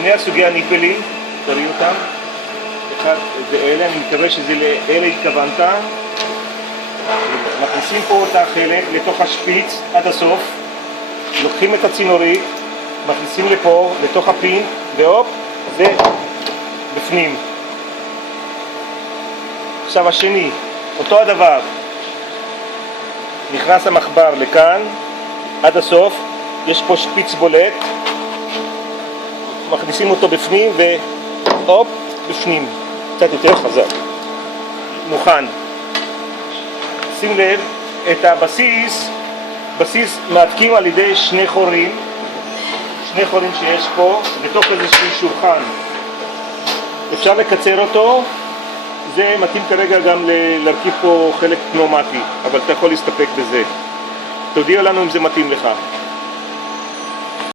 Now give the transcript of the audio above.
שני הסוגי הניפלים, תראי אותם. אחד זה אלה, אני מקווה שזה לאלה התכוונת. מכניסים פה את החלק לתוך השפיץ עד הסוף, לוקחים את הצינורית, מכניסים לפה, לתוך הפין, והופ, זה בפנים. עכשיו השני, אותו הדבר, נכנס המחבר לכאן, עד הסוף, יש פה שפיץ בולט, מכניסים אותו בפנים והופ, בפנים, קצת יותר חזק, מוכן. שים לב, את הבסיס מעתקים על ידי שני חורים שיש פה, בתוך איזשהו שולחן. אפשר לקצר אותו, זה מתאים כרגע גם להרכיב פה חלק פנומטי, אבל אתה יכול להסתפק בזה. תודיע לנו אם זה מתאים לך.